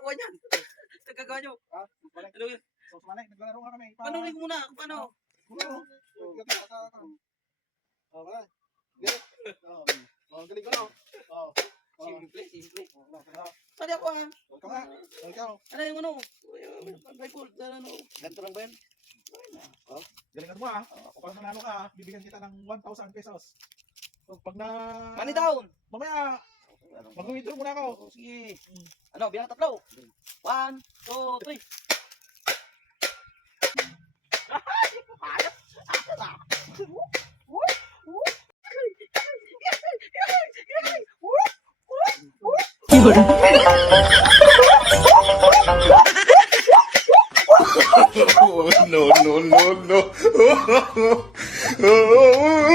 gagawa niyan? Gagawa niyo? Ah, balik. Ano yun? So, sumanay, naglaro nga kami. Pa- Panunin ko muna. Paano? Ano? Oh, gato, gato, gato. Oh, wala. Galit. Oh, oh, galing ko, no? Oh, oh. Simple, simple. Oh, wala. Sali ako ah. Huwag ka nga. Oh, ikaw. Ano yung ano? Record, ano? Ganito lang ba yun? Galingan mo ah. O pag nanalo ka, ah, bibigyan kita ng 1,000 pesos. So, pag na... Money down! Mamaya, mag-withdraw muna ako. Sige. Ano, bilang tatlo. One, two, three. Oh, no, no, no, no.